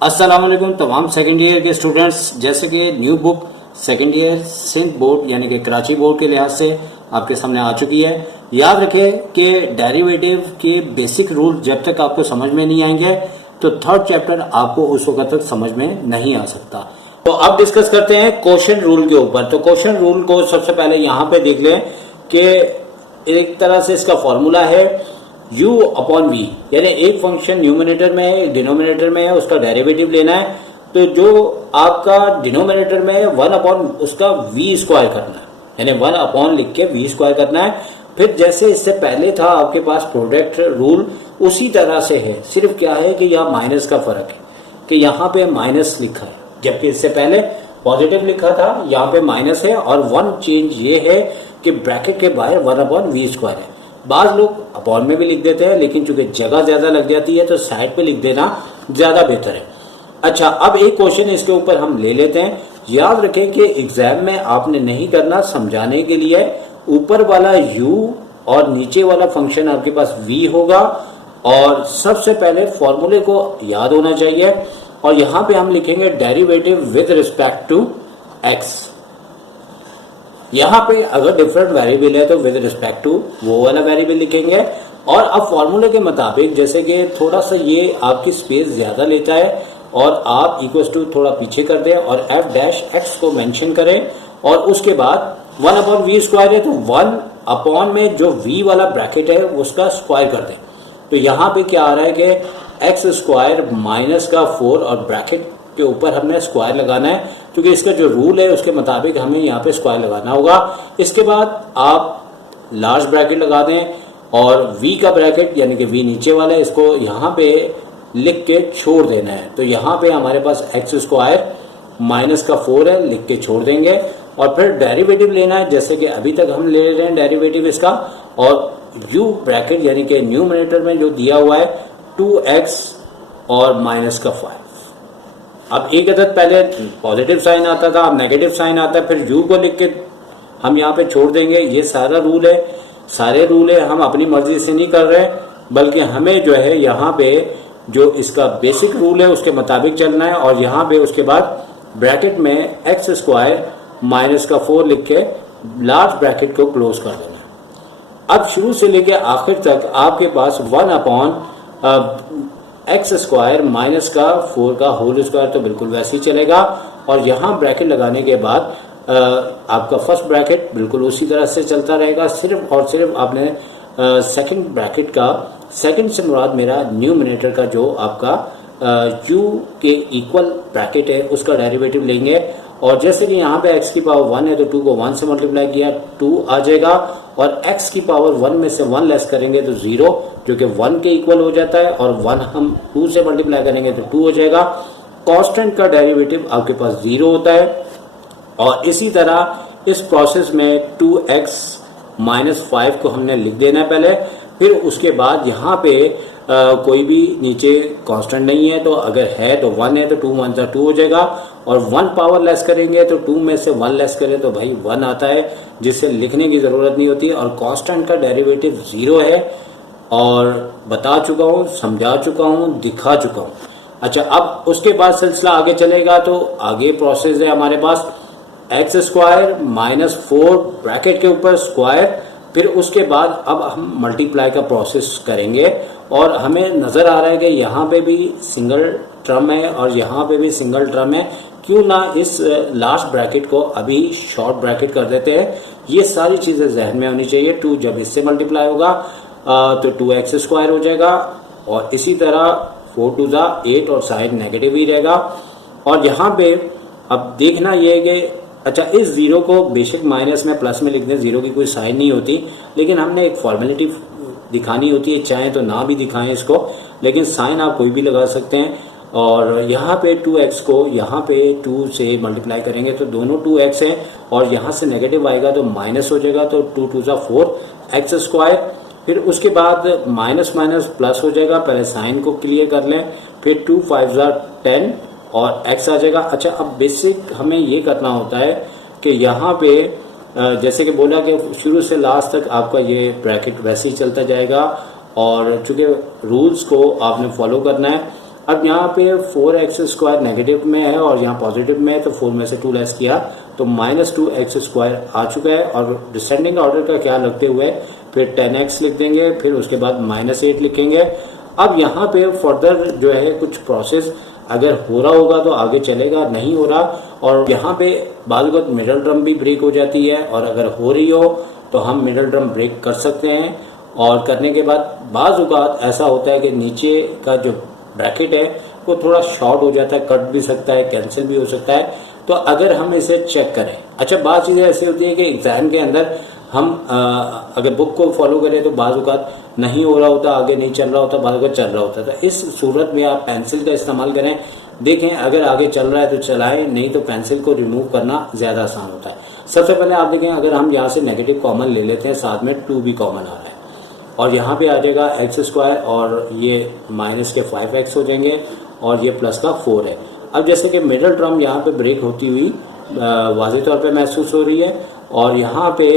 अस्सलाम वालेकुम तमाम सेकेंड ईयर के स्टूडेंट्स। जैसे कि new book second year Sindh board यानी कि कराची बोर्ड के लिहाज से आपके सामने आ चुकी है। याद रखें कि डेरिवेटिव के बेसिक रूल जब तक आपको समझ में नहीं आएंगे तो थर्ड चैप्टर आपको उस वक्त तक समझ में नहीं आ सकता। तो अब डिस्कस करते हैं क्वोशिएंट रूल के ऊपर। तो क्वोशिएंट रूल को सबसे पहले यहाँ पे देख लें कि एक तरह से इसका फॉर्मूला है u अपॉन वी, यानी एक फंक्शन न्यूमिनेटर में है, डिनोमिनेटर में है, उसका डेरिवेटिव लेना है। तो जो आपका डिनोमिनेटर में है 1 अपॉन उसका v स्क्वायर करना है, यानी 1 अपॉन लिख के v स्क्वायर करना है। फिर जैसे इससे पहले था आपके पास प्रोडक्ट रूल, उसी तरह से है, सिर्फ क्या है कि यहाँ माइनस का फर्क है कि यहाँ पे माइनस लिखा है जबकि इससे पहले पॉजिटिव लिखा था, यहाँ पे माइनस है। और वन चेंज ये है कि ब्रैकेट के बाहर 1 अपॉन वी स्क्वायर है। बाज लोग अपॉन में भी लिख देते हैं, लेकिन चूंकि जगह ज्यादा लग जाती है तो साइड पे लिख देना ज्यादा बेहतर है। अच्छा, अब एक क्वेश्चन इसके ऊपर हम ले लेते हैं। याद रखें कि एग्जाम में आपने नहीं करना, समझाने के लिए ऊपर वाला u और नीचे वाला फंक्शन आपके पास v होगा और सबसे पहले फॉर्मूले को याद होना चाहिए। और यहां पे हम लिखेंगे derivative with respect to x। यहां पे अगर डिफरेंट वेरिएबल है तो विद रिस्पेक्ट टू वो वाला वेरिएबल लिखेंगे। और अब फॉर्मूले के मुताबिक जैसे कि थोड़ा सा ये आपकी स्पेस ज्यादा लेता है और आप इक्वल टू थोड़ा पीछे कर दें और f डैश x को मेंशन करें और उसके बाद 1 अपॉन वी स्क्वायर है तो 1 अपॉन में जो v वाला ब्रैकेट है उसका स्क्वायर कर दें। तो यहाँ पे क्या आ रहा है कि x स्क्वायर माइनस का 4 और ब्रैकेट के ऊपर हमने स्क्वायर लगाना है, क्योंकि इसका जो रूल है उसके मुताबिक हमें यहाँ पे स्क्वायर लगाना होगा। इसके बाद आप लार्ज ब्रैकेट लगा दें और v का ब्रैकेट यानी कि v नीचे वाला है इसको यहाँ पे लिख के छोड़ देना है। तो यहाँ पे हमारे पास x स्क्वायर माइनस का 4 है, लिख के छोड़ देंगे। और फिर डेरिवेटिव लेना है जैसे कि अभी तक हम ले रहे हैं डेरिवेटिव इसका, और u ब्रैकेट यानी कि न्यूमरेटर में जो दिया हुआ है 2x और माइनस का 5। अब एक अदद पहले पॉजिटिव साइन आता था, अब नेगेटिव साइन आता है, फिर u को लिख के हम यहाँ पे छोड़ देंगे। ये सारा रूल है, सारे रूल है, हम अपनी मर्जी से नहीं कर रहे, बल्कि हमें जो है यहाँ पे जो इसका बेसिक रूल है उसके मुताबिक चलना है। और यहाँ पे उसके बाद ब्रैकेट में x स्क्वायर माइनस का 4 लिख के लार्ज ब्रैकेट को क्लोज कर देना है। अब शुरू से लेके आखिर तक आपके पास 1 अपॉन x स्क्वायर माइनस का 4 का होल स्क्वायर तो बिल्कुल वैसे ही चलेगा। और यहाँ ब्रैकेट लगाने के बाद आपका फर्स्ट ब्रैकेट बिल्कुल उसी तरह से चलता रहेगा। सिर्फ और सिर्फ आपने सेकंड ब्रैकेट का, सेकंड से मुराद मेरा न्यूमिनेटर का जो आपका u के इक्वल ब्रैकेट है उसका डेरिवेटिव लेंगे। और जैसे कि यहाँ पे x की पावर 1 है तो 2 को 1 से मल्टीप्लाई किया 2 आ जाएगा, और x की पावर 1 में से 1 लेस करेंगे तो 0 जो कि 1 के इक्वल हो जाता है, और 1 हम 2 से मल्टीप्लाई करेंगे तो 2 हो जाएगा। कांस्टेंट का डेरिवेटिव आपके पास 0 होता है। और इसी तरह इस प्रोसेस में 2x माइनस 5 को हमने लिख देना है पहले। फिर उसके बाद यहाँ पे कोई भी नीचे कांस्टेंट नहीं है, तो अगर है तो 1 है तो 2 1 2 हो जाएगा। और 1 पावर लेस करेंगे तो 2 में से 1 लेस करें तो भाई 1 आता है, जिससे लिखने की जरूरत नहीं होती। और कांस्टेंट का डेरिवेटिव 0 है, और बता चुका हूँ, समझा चुका हूँ, दिखा चुका हूँ। अच्छा, अब उसके बाद सिलसिला आगे चलेगा। तो आगे प्रोसेस है हमारे पास x स्क्वायर माइनस 4 ब्रैकेट के ऊपर स्क्वायर। फिर उसके बाद अब हम मल्टीप्लाई का प्रोसेस करेंगे, और हमें नजर आ रहा है कि यहाँ पे भी सिंगल टर्म है और यहाँ पे भी सिंगल टर्म है। क्यों ना इस लास्ट ब्रैकेट को अभी शॉर्ट ब्रैकेट कर देते हैं। ये सारी चीजें जहन में होनी चाहिए। 2 जब इससे मल्टीप्लाई होगा तो 2x स्क्वायर हो जाएगा, और इसी तरह 4 2 8 और साइन नेगेटिव ही रहेगा। और यहाँ पे अब देखना ये है कि अच्छा, इस 0 को बेशक माइनस में प्लस में लिख दें, 0 की कोई साइन नहीं होती, लेकिन हमने एक फॉर्मेलिटी दिखानी होती है। चाहे तो ना भी दिखाएं इसको, लेकिन साइन आप कोई भी लगा सकते हैं। और यहाँ पे 2x को यहाँ पे 2 से मल्टीप्लाई करेंगे तो दोनों 2x हैं, और यहाँ से नेगेटिव आएगा तो माइनस हो जाएगा, तो 2 2 4 x स्क्वायर। फिर उसके बाद माइनस माइनस प्लस हो जाएगा, पहले साइन को क्लियर कर लें। फिर 2 5 10 और x आ जाएगा। अच्छा, अब बेसिक हमें ये करना होता है कि यहाँ पे जैसे कि बोला कि शुरू से लास्ट तक आपका ये ब्रैकेट वैसे ही चलता जाएगा, और चूंकि रूल्स को आपने फॉलो करना है। अब यहाँ पे 4x² नेगेटिव में है और यहाँ पॉजिटिव में है, तो 4 में से 2 लेस किया तो -2x² आ चुका है। और डिसेंडिंग ऑर्डर का ख्याल रखते हुए फिर 10x लिख देंगे, फिर उसके बाद -8 लिखेंगे। अब यहाँ पे फर्दर जो है कुछ प्रोसेस अगर हो रहा होगा तो आगे चलेगा, नहीं हो रहा और यहाँ पे बाल वक्त मिडल ड्रम भी ब्रेक हो जाती है, और अगर हो रही हो तो हम मिडल ड्रम ब्रेक कर सकते हैं। और करने के बाद बाज़ औक़ात ऐसा होता है कि नीचे का जो ब्रैकेट है वो थोड़ा शॉर्ट हो जाता है, कट भी सकता है, कैंसिल भी हो सकता है। तो अगर हम इसे चेक करें, अच्छा बात चीज़ें ऐसी होती है कि एग्जाम के अंदर हम अगर बुक को फॉलो करें तो बाज़ औक़ात नहीं हो रहा होता, आगे नहीं चल रहा होता, बाज़ औक़ात चल रहा होता। तो इस सूरत में आप पेंसिल का इस्तेमाल करें, देखें अगर आगे चल रहा है तो चलाएं, नहीं तो पेंसिल को रिमूव करना ज़्यादा आसान होता है। सबसे पहले आप देखें, अगर हम यहाँ से नेगेटिव कॉमन ले लेते हैं, साथ में 2 भी कॉमन आ रहा है और यहाँ पे आ जाएगा x² और ये माइनस के 5x हो जाएंगे और ये प्लस का 4 है। अब जैसे कि मिडल टर्म यहाँ पे ब्रेक होती हुई वाज़ेह तौर पे महसूस हो रही है, और यहाँ पे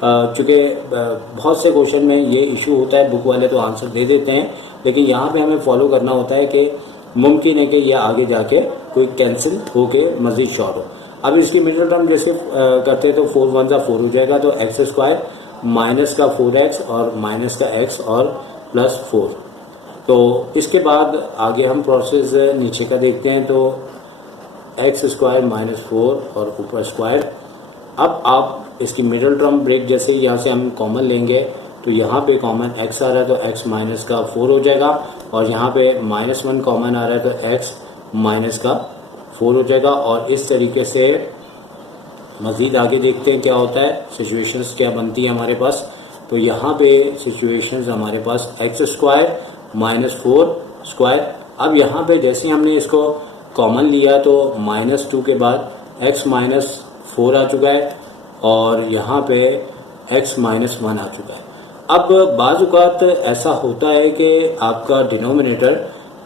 चूँकि बहुत से क्वेश्चन में ये इशू होता है, बुक वाले तो आंसर दे देते हैं, लेकिन यहाँ पे हमें फॉलो करना होता है कि मुमकिन है कि ये आगे जाके कोई कैंसिल होके मज़ीद शॉर्ट हो। अब इसकी मिडल टर्म जैसे करते हैं तो 4 1 जा 4 हो जाएगा, तो x² माइनस का 4x और माइनस का x और प्लस 4। तो इसके बाद आगे हम प्रोसेस नीचे का देखते हैं, तो x² माइनस 4 और ऊपर स्क्वायर। अब आप इसकी मिडल टर्म ब्रेक जैसे यहाँ से हम कॉमन लेंगे तो यहाँ पे कॉमन x आ रहा है तो x माइनस का 4 हो जाएगा, और यहाँ पे -1 कॉमन आ रहा है तो x माइनस का 4 हो जाएगा। और इस तरीके से मज़ीद आगे देखते हैं क्या होता है, सिचुएशंस क्या बनती है हमारे पास। तो यहाँ पे सिचुएशंस हमारे पास x² माइनस 4 स्क्वायर। अब यहाँ पे जैसे हमने इसको कॉमन लिया तो -2 के बाद x माइनस 4 आ चुका है और यहाँ पे x माइनस 1 आ चुका है। अब बाज़ औक़ात ऐसा होता है कि आपका डिनोमिनेटर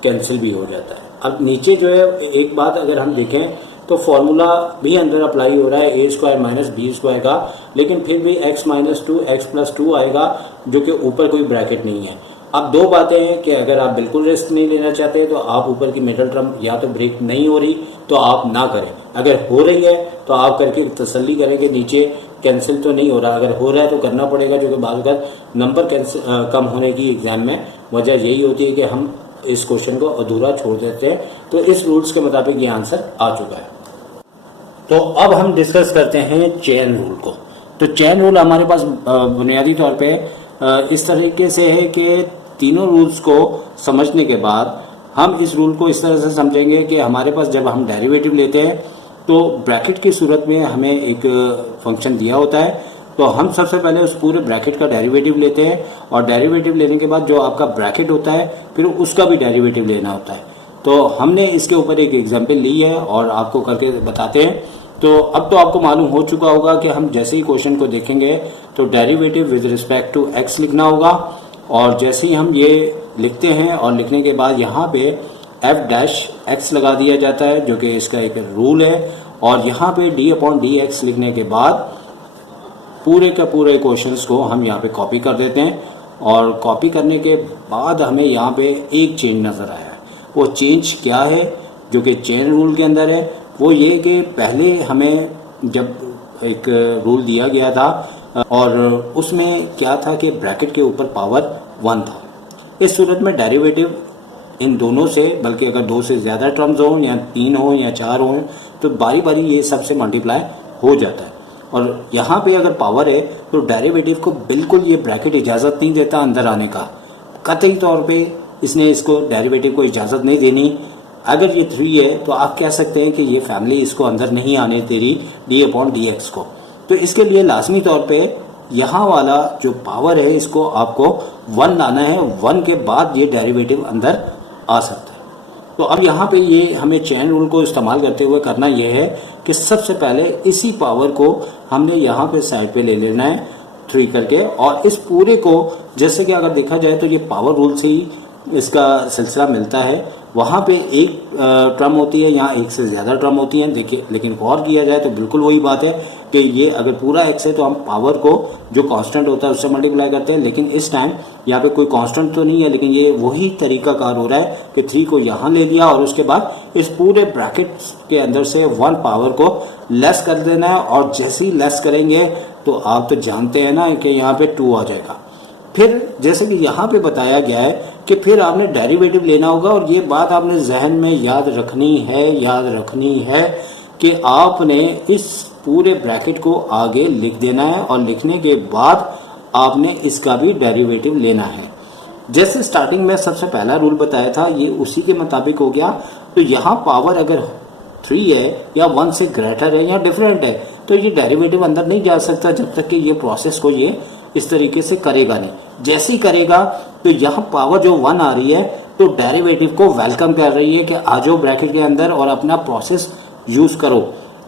कैंसिल भी हो जाता है। अब नीचे जो है एक बात अगर हम देखें तो फॉर्मूला भी अंदर अप्लाई हो रहा है a² माइनस b² का, लेकिन फिर भी x माइनस 2 x प्लस 2 आएगा जो कि ऊपर कोई ब्रैकेट नहीं है। अब दो बातें हैं कि अगर आप बिल्कुल रिस्क नहीं लेना चाहते तो आप ऊपर की मिडल टर्म या तो ब्रेक नहीं हो रही तो आप ना करें, अगर हो रही है तो आप करके तसल्ली करें कि नीचे कैंसिल तो नहीं हो रहा। अगर हो रहा है तो करना पड़ेगा, जो कि बाद में नंबर कम होने की एग्जाम में वजह यही होती है कि हम इस क्वेश्चन को अधूरा छोड़ देते हैं। तो इस रूल्स के मुताबिक ये आंसर आ चुका है। तो अब हम डिस्कस करते हैं चेन रूल को। तो चेन रूल हमारे पास बुनियादी तौर पे इस तरीके से है कि तीनों रूल्स को समझने के बाद हम इस रूल को इस तरह से समझेंगे कि हमारे पास जब हम डेरिवेटिव लेते हैं तो ब्रैकेट की सूरत में हमें एक फंक्शन दिया होता है, तो हम सबसे पहले उस पूरे ब्रैकेट का डेरिवेटिव लेते हैं और डेरिवेटिव लेने के बाद जो आपका ब्रैकेट होता है फिर उसका भी डेरिवेटिव लेना होता है। तो हमने इसके ऊपर एक एग्जाम्पल ली है और आपको करके बताते हैं। तो अब तो आपको मालूम हो चुका होगा कि हम जैसे ही क्वेश्चन को देखेंगे तो derivative with respect to x लिखना होगा, और जैसे ही हम ये लिखते हैं और लिखने के बाद यहाँ पे f' लगा दिया जाता है जो कि इसका एक रूल है, और यहाँ पे d/dx लिखने के बाद पूरे का पूरे क्वेश्चंस को हम यहाँ पे कॉपी कर देते हैं। और कॉपी करने के बाद हमें यहाँ पे एक चेंज नज़र आया है। वो चेंज क्या है जो कि चेन रूल के अंदर है, वो ये कि पहले हमें जब एक रूल दिया गया था और उसमें क्या था कि ब्रैकेट के ऊपर पावर 1 था। इस सूरत में डेरिवेटिव इन दोनों से, बल्कि अगर 2 से ज़्यादा टर्म्स हों या 3 हों या 4 हों तो बारी बारी ये सबसे मल्टीप्लाई हो जाता है। और यहाँ पे अगर पावर है तो डेरिवेटिव को बिल्कुल ये ब्रैकेट इजाज़त नहीं देता अंदर आने का, कतई तौर पे इसने इसको डेरिवेटिव को इजाज़त नहीं देनी। अगर ये 3 है तो आप कह सकते हैं कि ये फैमिली इसको अंदर नहीं आने दे रही d/dx को। तो इसके लिए लाजमी तौर पे यहाँ वाला जो पावर है इसको आपको 1 लाना है, 1 के बाद ये डेरिवेटिव अंदर आ सकता है। तो अब यहाँ पे ये हमें चेन रूल को इस्तेमाल करते हुए करना यह है कि सबसे पहले इसी पावर को हमने यहाँ पे साइड पे ले लेना है 3 करके, और इस पूरे को जैसे कि अगर देखा जाए तो ये पावर रूल से ही इसका सिलसिला मिलता है। वहाँ पे एक टर्म होती है, यहाँ एक से ज़्यादा टर्म होती हैं। देखिए, लेकिन गौर किया जाए तो बिल्कुल वही बात है कि ये अगर पूरा x है तो हम पावर को जो कांस्टेंट होता है उससे मल्टीप्लाई करते हैं, लेकिन इस टाइम यहाँ पे कोई कांस्टेंट तो नहीं है, लेकिन ये वही तरीका कार हो रहा है कि 3 को यहाँ ले लिया और उसके बाद इस पूरे ब्रैकेट के अंदर से 1 पावर को लेस कर देना है, और जैसे ही लेस करेंगे तो आप तो जानते हैं ना कि यहाँ पे 2 आ जाएगा। फिर जैसे कि यहाँ पे बताया गया है कि फिर आपने डेरिवेटिव लेना होगा, और ये बात आपने जहन में याद रखनी है कि आपने इस पूरे ब्रैकेट को आगे लिख देना है, और लिखने के बाद आपने इसका भी डेरिवेटिव लेना है। जैसे स्टार्टिंग में सबसे पहला रूल बताया था ये उसी के मुताबिक हो गया। तो यहाँ पावर अगर 3 है या 1 से ग्रेटर है या डिफरेंट है तो ये डेरिवेटिव अंदर नहीं जा सकता जब तक कि ये प्रोसेस को ये इस तरीके से करेगा नहीं। जैसे ही करेगा तो यहाँ पावर जो 1 आ रही है तो डेरिवेटिव को वेलकम कर रही है कि आ जाओ ब्रैकेट के अंदर और अपना प्रोसेस यूज करो।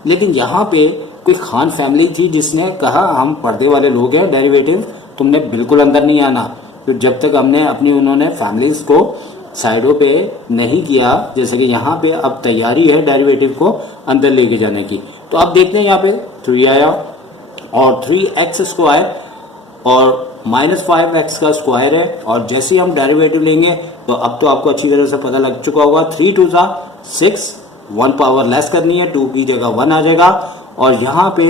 लेकिन यहाँ पे कोई खान फैमिली थी जिसने कहा हम पर्दे वाले लोग हैं, डेरिवेटिव तुमने बिल्कुल अंदर नहीं आना। तो जब तक हमने उन्होंने फैमिलीज को साइडों पे नहीं किया, जैसे कि यहाँ पे अब तैयारी है डेरिवेटिव को अंदर लेके जाने की। तो अब देखते हैं यहाँ पे 3 आया और 3x स्क्वायर और -5x का स्क्वायर है, और जैसे ही हम डेरिवेटिव लेंगे तो अब तो आपको अच्छी तरह से पता लग चुका होगा 3 2 6, 1 पावर लेस करनी है, 2 की जगह 1 आ जाएगा, और यहाँ पे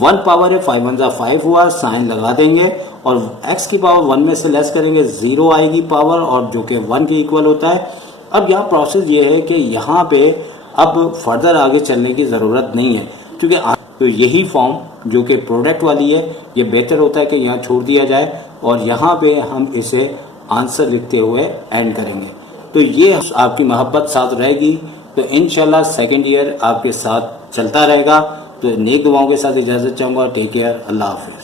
1 पावर है 5 1 5 हुआ, साइन लगा देंगे और x की पावर 1 में से लेस करेंगे 0 आएगी पावर, और जो कि 1 के इक्वल होता है। अब यहाँ प्रोसेस ये है कि यहाँ पे अब फर्दर आगे चलने की ज़रूरत नहीं है, क्योंकि तो यही फॉर्म जो कि प्रोडक्ट वाली है ये बेहतर होता है कि यहाँ छोड़ दिया जाए, और यहाँ पे हम इसे आंसर लिखते हुए एंड करेंगे। तो ये आपकी मोहब्बत साथ रहेगी, तो इंशाल्लाह सेकेंड ईयर आपके साथ चलता रहेगा। तो नेक दुआओं के साथ इजाज़त चाहूँगा। टेक केयर, अल्लाह हाफिज़।